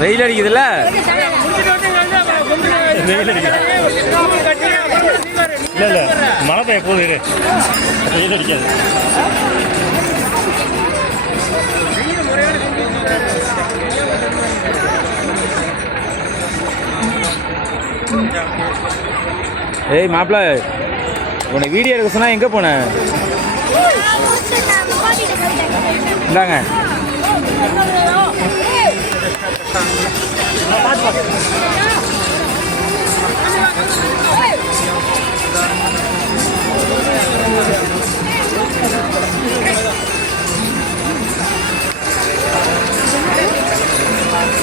வெயில் அடிக்குதுல்ல, இல்லை மழை பெய்ய போகுது, வெயில் அடிக்காது. ஏய் மாப்பிள்ள, உன்னை வீடியோ எடுக்க சொன்னா எங்கே போன? இந்தாங்க.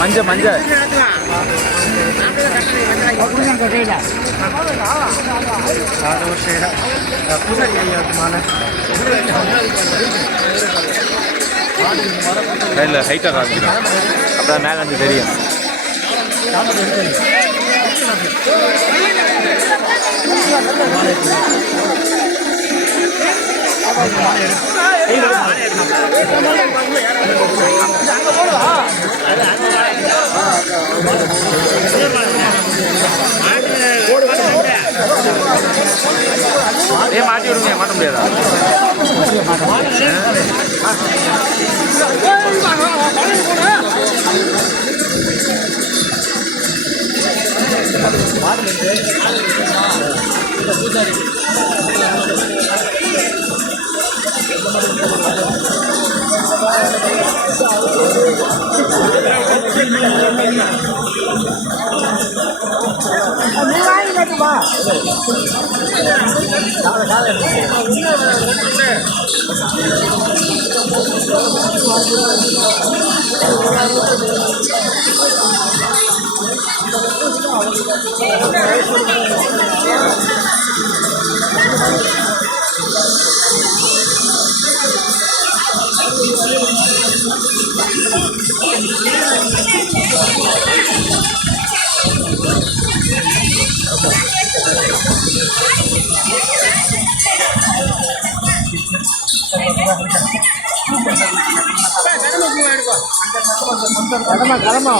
மஞ்சள் மஞ்சள் இல்லை ஹைட்டாக காமிக்கிறேன், அப்புறம் மேலே வந்து தெரியும். ஏன் மாட்டி விடுங்க, மாட்ட முடியாதா? கடமா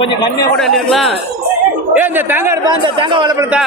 கொஞ்சம் கம்மியா கூட இருக்கலாம். இந்த தேங்காய் எடுப்பா, இந்த தேங்காய் வளர்ப்பா.